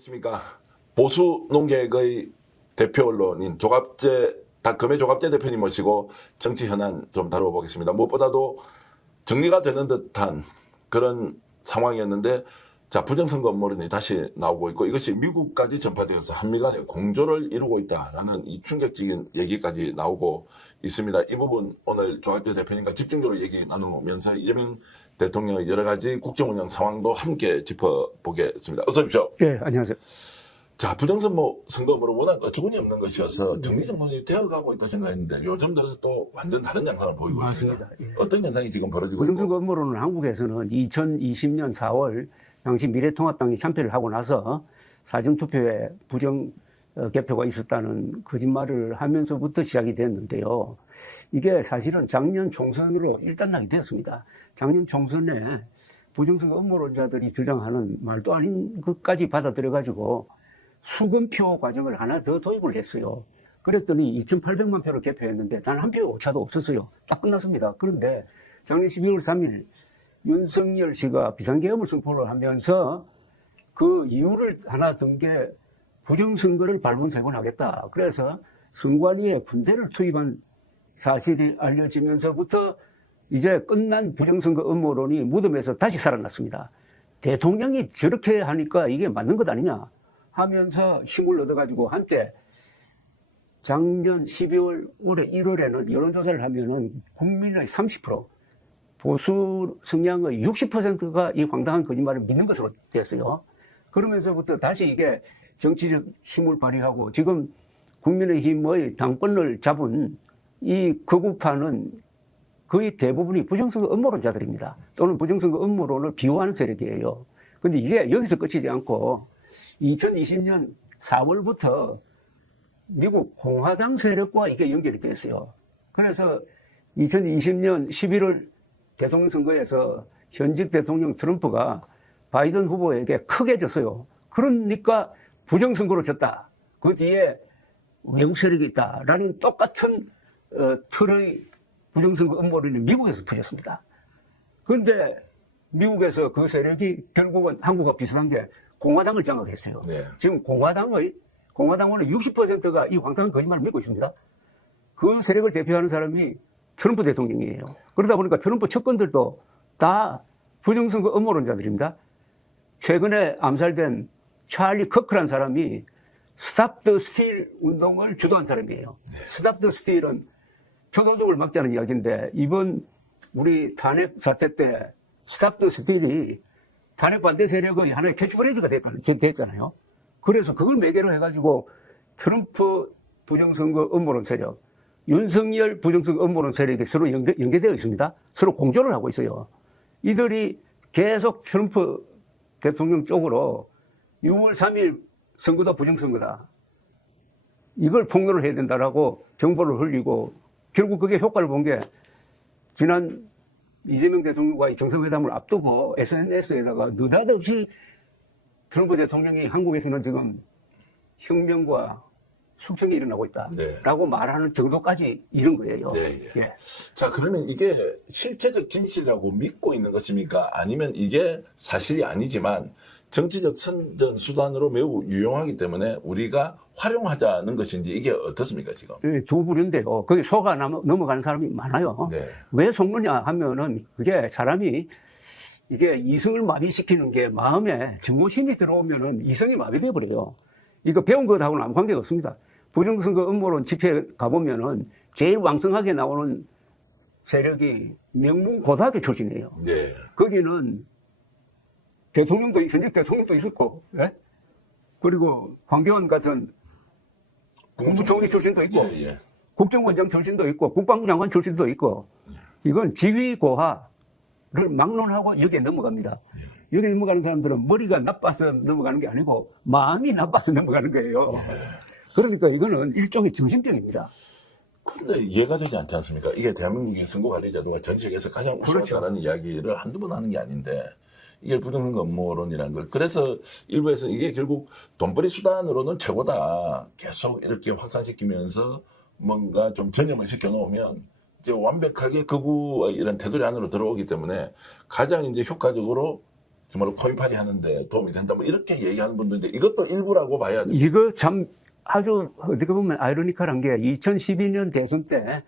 안녕하십니까. 보수 농객의 대표 언론인 금의 조갑재 대표님 모시고 정치 현안 좀 다뤄보겠습니다. 무엇보다도 정리가 되는 듯한 그런 상황이었는데, 자, 부정선거 음모론이 다시 나오고 있고, 이것이 미국까지 전파되어서 한미 간의 공조를 이루고 있다라는 이 충격적인 얘기까지 나오고 있습니다. 이 부분 오늘 조갑재 대표님과 집중적으로 얘기 나누면서 이재명 대통령의 여러 가지 국정운영 상황도 함께 짚어보겠습니다. 어서 오십시오. 예, 안녕하세요. 자, 부정선거 음모론 워낙 어처구니 없는 것이어서 정리정돈이 되어가고 있다고 생각했는데, 요즘 들어서 또 완전 다른 양상을 보이고 있습니다. 맞습니다. 예. 어떤 현상이 지금 벌어지고 있고? 부정선거 음모론은 한국에서는 2020년 4월 당시 미래통합당이 참패를 하고 나서 사전투표에 부정 개표가 있었다는 거짓말을 하면서부터 시작이 됐는데요. 이게 사실은 작년 총선으로 일단락이 되었습니다. 작년 총선에 부정선거 음모론자들이 주장하는 말도 아닌 것까지 받아들여가지고 수검표 과정을 하나 더 도입을 했어요. 그랬더니 2,800만 표를 개표했는데 단 한 표 오차도 없었어요. 딱 끝났습니다. 그런데 작년 12월 3일 윤석열 씨가 비상계엄을 선포를 하면서 그 이유를 하나 든 게 부정선거를 발본색원하겠다. 그래서 선관위에 군대를 투입한 사실이 알려지면서부터 이제 끝난 부정선거 음모론이 무덤에서 다시 살아났습니다. 대통령이 저렇게 하니까 이게 맞는 것 아니냐 하면서 힘을 얻어가지고 한때 작년 12월 올해 1월에는 여론조사를 하면은 국민의 30% 보수 성향의 60%가 이 황당한 거짓말을 믿는 것으로 됐어요. 그러면서부터 다시 이게 정치적 힘을 발휘하고 지금 국민의힘의 당권을 잡은 이 극우파는 거의 대부분이 부정선거 음모론자들입니다. 또는 부정선거 음모론을 비호하는 세력이에요. 그런데 이게 여기서 끝이지 않고 2020년 4월부터 미국 공화당 세력과 이게 연결이 됐어요. 그래서 2020년 11월 대통령 선거에서 현직 대통령 트럼프가 바이든 후보에게 크게 졌어요. 그러니까 부정선거로 졌다. 그 뒤에 외국 세력이 있다라는 똑같은 틀의 부정선거 음모론이 미국에서 퍼졌습니다. 그런데 미국에서 그 세력이 결국은 한국과 비슷한 게 공화당을 장악했어요. 네. 지금 공화당원의 60%가 이 황당한 거짓말을 믿고 있습니다. 그 세력을 대표하는 사람이 트럼프 대통령이에요. 그러다 보니까 트럼프 측근들도 다 부정선거 음모론자들입니다. 최근에 암살된 찰리 커크란 사람이 스탑 더 스틸 운동을 주도한 사람이에요. 네. 스탑 더 스틸은 초도적을 막자는 이야기인데 이번 우리 탄핵 사태 때 스탑 더 스틸이 탄핵 반대 세력의 하나의 캐치프레이즈가 됐잖아요. 그래서 그걸 매개로 해가지고 트럼프 부정선거 음모론 세력, 윤석열 부정선거 음모론 세력이 서로 연계되어 있습니다. 서로 공조를 하고 있어요. 이들이 계속 트럼프 대통령 쪽으로 6월 3일 선거다 부정선거다. 이걸 폭로를 해야 된다라고 정보를 흘리고 결국 그게 효과를 본 게 지난 이재명 대통령과의 정상회담을 앞두고 SNS에다가 느닷없이 트럼프 대통령이 한국에서는 지금 혁명과 숙청이 일어나고 있다라고 말하는 정도까지 이른 거예요. 네, 예. 자, 그러면 이게 실체적 진실이라고 믿고 있는 것입니까? 아니면 이게 사실이 아니지만 정치적 선전 수단으로 매우 유용하기 때문에 우리가 활용하자는 것인지 이게 어떻습니까, 지금? 두 부류인데요. 거기 속아 넘어가는 사람이 많아요. 네. 왜 속느냐 하면은 그게 사람이 이게 이성을 마비시키는 게 마음에 증오심이 들어오면은 이성이 마비돼 버려요. 이거 배운 것하고는 아무 관계가 없습니다. 부정선거 음모론 집회에 가보면은 제일 왕성하게 나오는 세력이 명문고등학교 출신이에요. 네. 거기는 현직 대통령도 있었고, 예? 그리고 황교안 같은 국무총리 출신도 있고, 예. 국정원장 출신도 있고, 국방부 장관 출신도 있고, 이건 지위고하를 막론하고 여기에 넘어갑니다. 여기 넘어가는 사람들은 머리가 나빠서 넘어가는 게 아니고 마음이 나빠서 넘어가는 거예요. 그러니까 이거는 일종의 정신병입니다. 근데 이해가 되지 않지 않습니까? 이게 대한민국의 선거관리제도가 전 세계에서 가장 우수하다는 이야기를 한두 번 하는 게 아닌데, 이게 부정선거 음모론이라는 걸. 그래서 일부에서는 이게 결국 돈벌이 수단으로는 최고다. 계속 이렇게 확산시키면서 뭔가 좀 전염을 시켜놓으면 이제 완벽하게 극우의 이런 테두리 안으로 들어오기 때문에 가장 이제 효과적으로 정말로 코인팔이 하는데 도움이 된다. 뭐 이렇게 얘기하는 분들인데 이것도 일부라고 봐야 돼요. 이거 참 아주 어떻게 보면 아이러니컬한 게 2012년 대선 때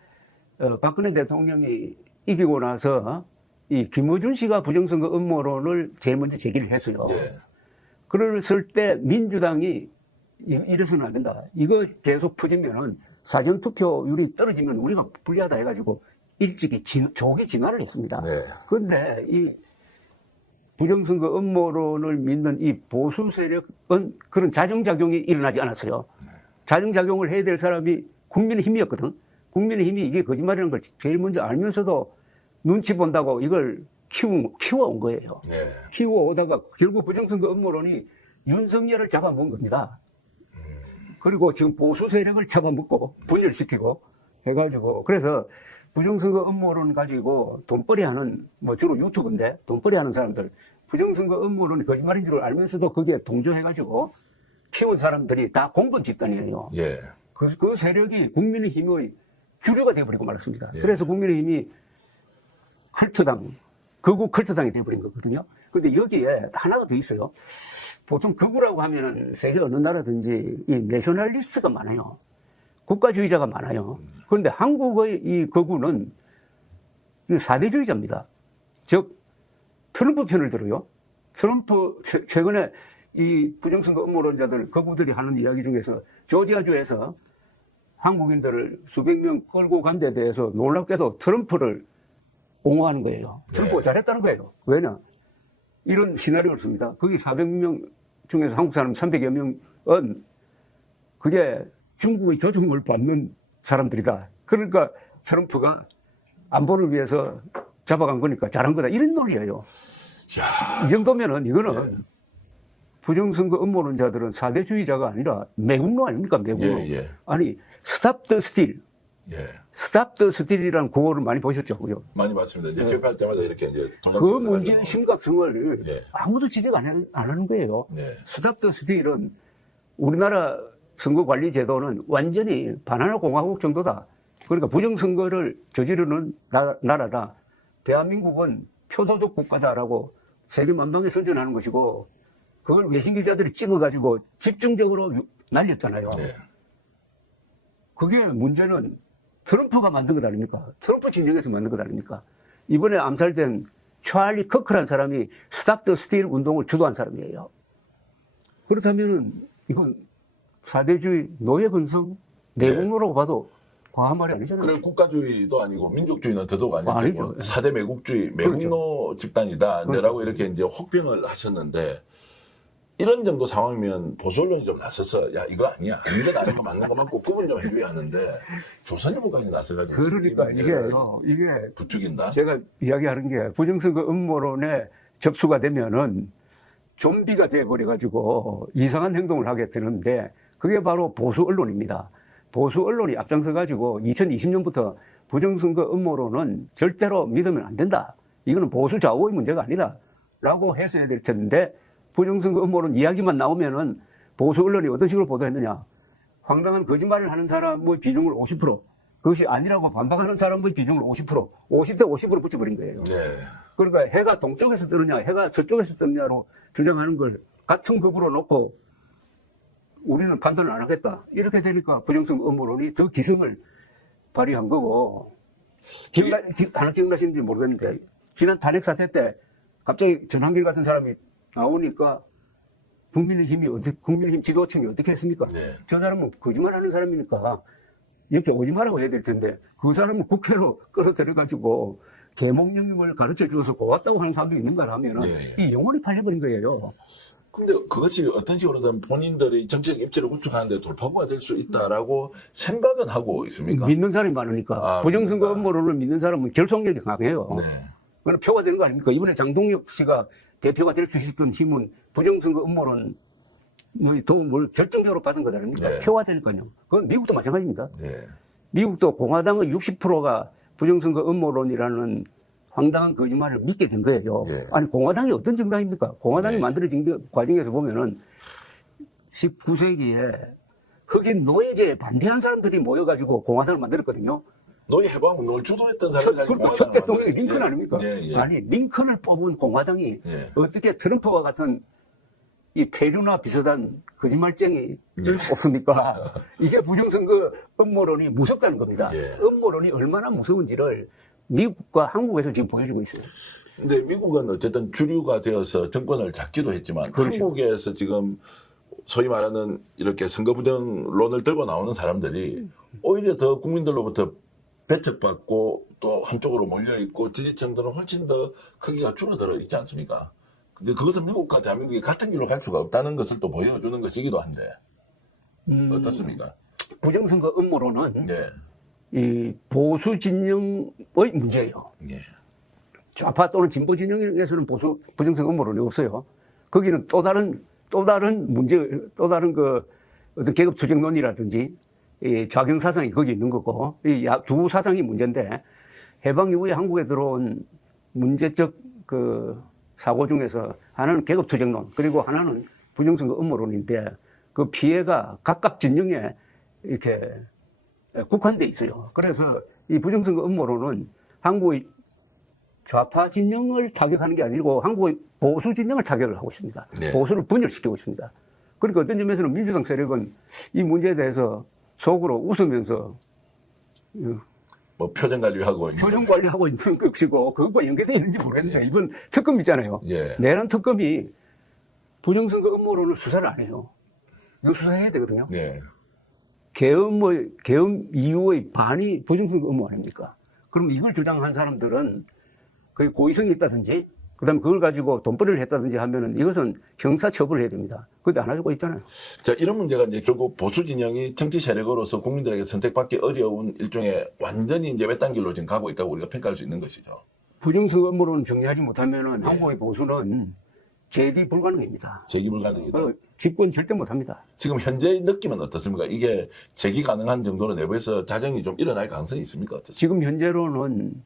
박근혜 대통령이 이기고 나서 이 김어준 씨가 부정선거 음모론을 제일 먼저 제기를 했어요. 예. 그랬을 때 민주당이 이래서는 안 된다. 이거 계속 퍼지면은 사전투표율이 떨어지면 우리가 불리하다 해가지고 일찍이 조기 진화를 했습니다. 네. 그런데 이 부정선거 음모론을 믿는 이 보수 세력은 그런 자정작용이 일어나지 않았어요. 자정작용을 해야 될 사람이 국민의힘이었거든. 국민의힘이 이게 거짓말이라는 걸 제일 먼저 알면서도 눈치 본다고 이걸 키워온 거예요. 네. 키워오다가 결국 부정선거 음모론이 윤석열을 잡아먹은 겁니다. 그리고 지금 보수 세력을 잡아먹고 분열시키고 해가지고 그래서 부정선거 음모론 가지고 돈벌이 하는 뭐 주로 유튜브인데 돈벌이 하는 사람들 부정선거 음모론이 거짓말인 줄 알면서도 거기에 동조해가지고 키운 사람들이 다 공범 집단이에요. 예. 그 세력이 국민의힘의 주류가 되어버리고 말았습니다. 예. 그래서 국민의힘이 컬트당, 극우 컬트당이 되어버린 거거든요. 근데 여기에 하나가 더 있어요. 보통 극우라고 하면은 세계 어느 나라든지 이 내셔널리스트가 많아요. 국가주의자가 많아요. 그런데 한국의 이 극우는 사대주의자입니다. 즉, 트럼프 편을 들어요. 트럼프, 최근에 이 부정선거 음모론자들, 극우들이 하는 이야기 중에서 조지아주에서 한국인들을 수백 명 끌고 간 데 대해서 놀랍게도 트럼프를 옹호하는 거예요. 트럼프가 잘했다는 거예요. 왜냐? 이런 시나리오를 씁니다. 거기 400명 중에서 한국 사람 300여 명은 그게 중국의 조종을 받는 사람들이다. 그러니까 트럼프가 안보를 위해서 잡아간 거니까 잘한 거다. 이런 논리예요. 야. 이 정도면은 이거는 부정선거 음모론자들은 사대주의자가 아니라 매국노 아닙니까? 매국노. 예, 예. 아니, 스탑 더 스틸. 예. 스탑 더 스틸이라는 구호를 많이 보셨죠? 그죠? 많이 봤습니다. 이제 제가 때마다 이렇게 이제 그 문제의 심각성을 예. 아무도 지적 안 하는 거예요. 네. 스탑 더 스틸은 우리나라 선거관리제도는 완전히 바나나 공화국 정도다. 그러니까 부정선거를 저지르는 나라다. 대한민국은 표도적 국가다라고 세계 만방에 선전하는 것이고 그걸 외신 기자들이 찍어가지고 집중적으로 날렸잖아요. 네. 그게 문제는 트럼프가 만든 것 아닙니까? 트럼프 진영에서 만든 것 아닙니까? 이번에 암살된 찰리 커크라는 사람이 스탑 더 스틸 운동을 주도한 사람이에요. 그렇다면은 이건 사대주의, 노예 근성, 내국노라고 봐도 과한 말이 아니잖아요. 그리고 국가주의도 아니고 민족주의는 더더욱 아니고 아니죠. 4대 매국주의, 매국노 집단이다. 라고 이렇게 이제 혹평을 하셨는데 이런 정도 상황이면 보수 언론이 좀 나서서 야 이거 아니야. 아닌 건 아닌 거 맞는 거 맞고 구분 좀 해줘야 하는데 조선일보까지 나서가지고 그러니까 이게 부추긴다. 제가 이야기하는 게 부정선거 음모론에 접수가 되면은 좀비가 돼버려가지고 이상한 행동을 하게 되는데 그게 바로 보수 언론입니다. 보수 언론이 앞장서가지고 2020년부터 부정선거 음모론은 절대로 믿으면 안 된다. 이거는 보수 좌우의 문제가 아니라 라고 했어야 될 텐데 부정선거 음모론 이야기만 나오면은 보수 언론이 어떤 식으로 보도했느냐. 황당한 거짓말을 하는 사람의 비중을 50%, 그것이 아니라고 반박하는 사람의 비중을 50%, 50대 50% 붙여버린 거예요. 네. 그러니까 해가 동쪽에서 뜨느냐, 해가 저쪽에서 뜨느냐로 주장하는 걸 같은 급으로 놓고 우리는 판단을 안 하겠다. 이렇게 되니까 부정선거 음모론이 더 기승을 발휘한 거고. 하나 기억나시는지 모르겠는데, 지난 탄핵 사태 때 갑자기 전한길 같은 사람이 나오니까 국민의힘 지도층이 어떻게 했습니까? 네. 저 사람은 거짓말하는 사람이니까 이렇게 오지 말라고 해야 될 텐데 그 사람은 국회로 끌어들여가지고 계몽령을 가르쳐 주어서 고맙다고 하는 사람도 있는가 하면 네. 이 영혼이 팔려버린 거예요. 근데 그것이 어떤 식으로든 본인들의 정치적 입지를 구축하는데 돌파구가 될 수 있다라고 생각은 하고 있습니까? 믿는 사람이 많으니까. 부정선거 음모론을 믿는 사람은 결속력이 강해요. 네. 그건 표가 되는 거 아닙니까? 이번에 장동혁 씨가 대표가 될 수 있었던 힘은 부정선거 음모론 도움을 결정적으로 받은 것 아닙니까? 네. 표가 되니까요. 그건 미국도 마찬가지입니다. 네. 미국도 공화당의 60%가 부정선거 음모론이라는 황당한 거짓말을 믿게 된 거예요. 네. 아니, 공화당이 어떤 정당입니까? 공화당이 네. 만들어진 과정에서 보면은 19세기에 흑인 노예제에 반대한 사람들이 모여가지고 공화당을 만들었거든요. 노예 해방 뭘 주도했던 사람이 가지고 첫 대통령이 링컨 예. 아닙니까? 예, 예. 아니 링컨을 뽑은 공화당이 예. 어떻게 트럼프와 같은 이 페류나 비슷한 거짓말쟁이를 예. 뽑습니까? 이게 부정선거 음모론이 무섭다는 겁니다. 예. 음모론이 얼마나 무서운지를 미국과 한국에서 지금 보여주고 있어요. 근데 미국은 어쨌든 주류가 되어서 정권을 잡기도 했지만 그렇죠. 한국에서 지금 소위 말하는 이렇게 선거 부정론을 들고 나오는 사람들이 오히려 더 국민들로부터 배척받고 또 한쪽으로 몰려있고 지지층들은 훨씬 더 크기가 줄어들어 있지 않습니까? 근데 그것은 미국과 대한민국이 같은 길로 갈 수가 없다는 것을 또 보여주는 것이기도 한데 어떻습니까? 부정선거 음모론은 예. 이 보수 진영의 문제예요. 예. 좌파 또는 진보 진영에서는 부정선거 음모론이 없어요. 거기는 또 다른 문제, 또 다른 그 어떤 계급 투쟁론이라든지 이 좌경 사상이 거기 있는 거고 이 두 사상이 문제인데 해방 이후에 한국에 들어온 문제적 그 사고 중에서 하나는 계급 투쟁론 그리고 하나는 부정선거 음모론인데 그 피해가 각각 진영에 이렇게 국한돼 있어요. 그래서 이 부정선거 음모론은 한국의 좌파 진영을 타격하는 게 아니고 한국의 보수 진영을 타격을 하고 있습니다. 네. 보수를 분열시키고 있습니다. 그러니까 어떤 점에서는 민주당 세력은 이 문제에 대해서 속으로 웃으면서 뭐 표정 관리하고 있는 표정 관리하고 있는 것이고 그것과 연계되어 있는지 모르겠는데 이번 특검 있잖아요. 예. 내란 특검이 부정선거 음모론을 수사를 안 해요. 이거 수사해야 되거든요. 예. 계엄 이후의 반이 부정선거 음모 아닙니까? 그럼 이걸 주장한 사람들은 거의 고의성이 있다든지 그다음에 그걸 가지고 돈벌이를 했다든지 하면은 이것은 형사 처벌을 해야 됩니다. 그런데 안 하고 있잖아요. 자, 이런 문제가 이제 결국 보수 진영이 정치 세력으로서 국민들에게 선택받기 어려운 일종의 완전히 이제 외딴 길로 지금 가고 있다고 우리가 평가할 수 있는 것이죠. 부정선거 음모론을 정리하지 못하면은 한국의 보수는 재디 불가능입니다. 재기 불가능이다. 집권 절대 못합니다. 지금 현재 느낌은 어떻습니까? 이게 재기 가능한 정도로 내부에서 자정이 좀 일어날 가능성이 있습니까? 어떻습니까? 지금 현재로는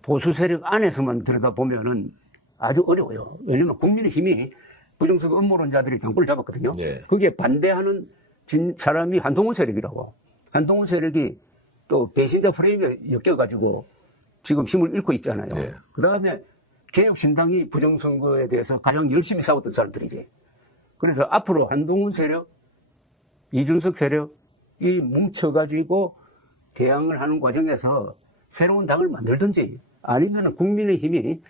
보수 세력 안에서만 들여다보면은 아주 어려워요. 왜냐하면 국민의힘이 부정선거 음모론자들이 당권을 잡았거든요. 예. 거기에 반대하는 사람이 한동훈 세력이라고. 한동훈 세력이 또 배신자 프레임에 엮여가지고 지금 힘을 잃고 있잖아요. 예. 그 다음에 개혁신당이 부정선거에 대해서 가장 열심히 싸웠던 사람들이지. 그래서 앞으로 한동훈 세력, 이준석 세력이 뭉쳐가지고 대항을 하는 과정에서 새로운 당을 만들든지 아니면 국민의힘이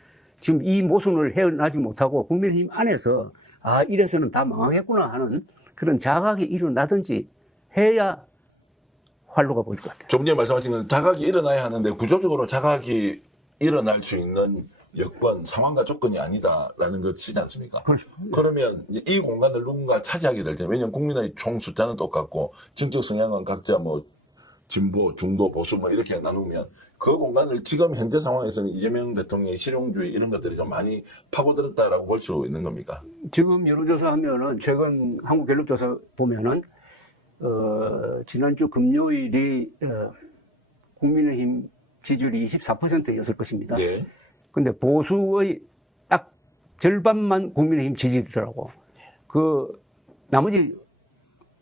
지금 이 모순을 헤어나지 못하고 국민의힘 안에서 아 이래서는 다 망하겠구나 하는 그런 자각이 일어나든지 해야 활로가 보일 것 같아요. 좀 전에 말씀하신 건 자각이 일어나야 하는데 구조적으로 자각이 일어날 수 있는 여건, 상황과 조건이 아니다라는 것이지 않습니까? 그렇죠. 그러면 이제 이 공간을 누군가 차지하게 될 때, 왜냐하면 국민의 총 숫자는 똑같고 정적 성향은 각자 뭐 진보, 중도, 보수 뭐 이렇게 나누면 그 공간을 지금 현재 상황에서는 이재명 대통령의 실용주의 이런 것들이 좀 많이 파고들었다라고 볼 수 있는 겁니까? 지금 여론조사 하면은 최근 한국갤럽조사 보면은 지난주 금요일이 국민의힘 지지율이 24%였을 것입니다. 네. 근데 보수의 딱 절반만 국민의힘 지지더라고. 그 나머지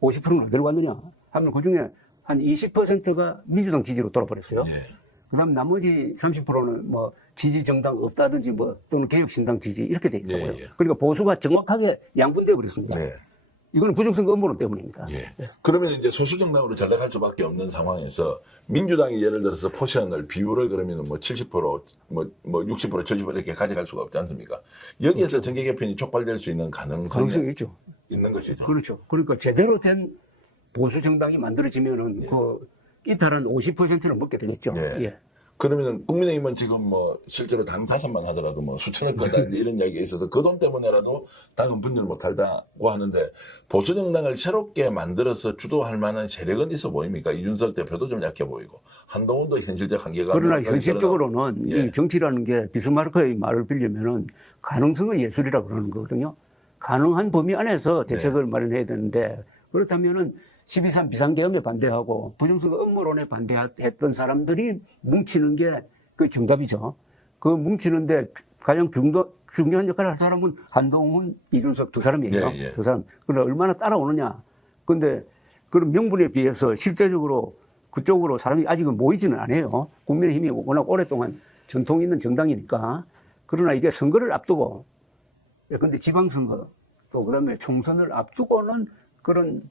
50%는 어디로 갔느냐 하면 그 중에 한 20%가 민주당 지지로 돌아버렸어요. 네. 그다음 나머지 30%는 뭐 지지 정당 없다든지 뭐 또는 개혁신당 지지 이렇게 돼 있다고요. 예, 예. 그러니까 보수가 정확하게 양분되어 버렸습니다. 네. 이거는 부정선거 음모론 때문입니다. 예. 그러면 이제 소수정당으로 전락할 수밖에 없는 상황에서 민주당이 예를 들어서 포션을 비율을 그러면 뭐 70%, 뭐 60%, 70% 이렇게 가져갈 수가 없지 않습니까? 여기에서 정계 개편이 촉발될 수 있는 가능성이 가능성이 있죠. 있는 것이죠. 그렇죠. 그러니까 제대로 된 보수 정당이 만들어지면은 그 이탈한 50%는 먹게 되겠죠. 예. 예. 그러면은 국민의힘은 지금 뭐 실제로 당 다섯만 하더라도 뭐 수천을 건다 이런 이야기가 있어서 그 돈 때문에라도 당은 분열 못한다고 하는데 보수 정당을 새롭게 만들어서 주도할 만한 세력은 있어 보입니까? 이준석 대표도 좀 약해 보이고 한동훈도 현실적 한계가 그러나 현실적으로는 예. 이 정치라는 게 비스마르크의 말을 빌리면은 가능성의 예술이라고 그러는 거거든요. 가능한 범위 안에서 대책을 마련해야 되는데 그렇다면은 12.3 비상계엄에 반대하고 부정선거 음모론에 반대했던 사람들이 뭉치는 게 그 정답이죠. 그 뭉치는데 가장 중요한 역할을 할 사람은 한동훈, 이준석 두 사람이에요. 예, 예. 두 사람. 그러나 얼마나 따라오느냐. 근데 그런 명분에 비해서 실제적으로 그쪽으로 사람이 아직은 모이지는 않아요. 국민의힘이 워낙 오랫동안 전통 있는 정당이니까. 그러나 이게 선거를 앞두고, 근데 지방선거, 또 그다음에 총선을 앞두고는 그런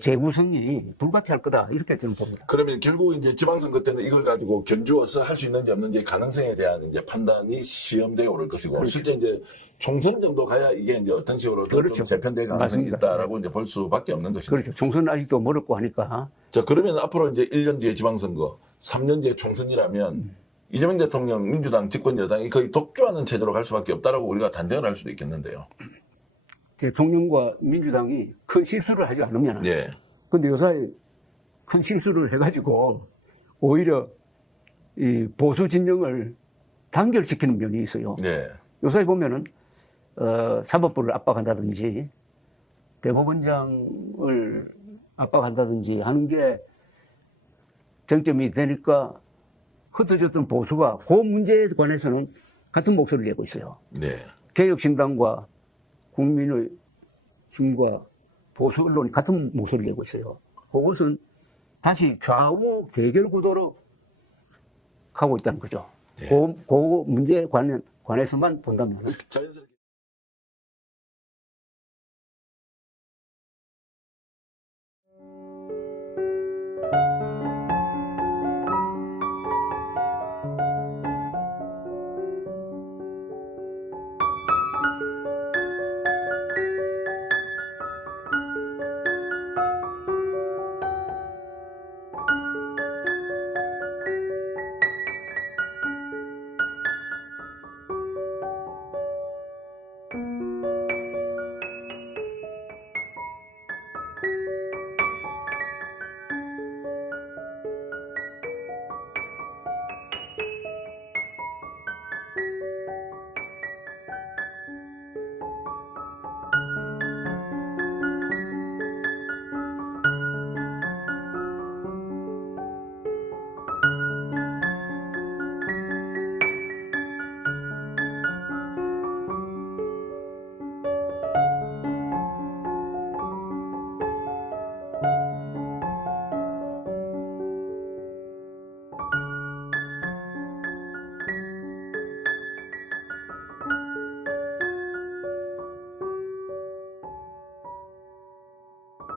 재구성이 불가피할 거다. 이렇게 저는 봅니다. 그러면 결국 이제 지방선거 때는 이걸 가지고 견주어서 할 수 있는지 없는지 가능성에 대한 이제 판단이 시험되어 오를 것이고 그렇죠. 실제 이제 총선 정도 가야 이게 이제 어떤 식으로 좀 그렇죠. 재편될 가능성이 맞습니다. 있다라고 이제 볼 수밖에 없는 것이죠. 그렇죠. 총선은 아직도 멀었고 하니까. 자, 그러면 앞으로 이제 1년 뒤에 지방선거, 3년 뒤에 총선이라면 이재명 대통령 민주당 집권 여당이 거의 독주하는 체제로 갈 수밖에 없다라고 우리가 단정을 할 수도 있겠는데요. 대통령과 민주당이 큰 실수를 하지 않으면. 예. 근데 요사이 큰 실수를 해가지고 오히려 이 보수 진영을 단결시키는 면이 있어요. 예. 요사이 보면은 사법부를 압박한다든지 대법원장을 압박한다든지 하는 게 쟁점이 되니까 흩어졌던 보수가 그 문제에 관해서는 같은 목소리를 내고 있어요. 네. 개혁신당과 국민의 힘과 보수 언론이 같은 목소리를 내고 있어요. 그것은 다시 좌우 대결 구도로 가고 있다는 거죠. 네. 그 문제에 관해서만 본다면. 자연스럽게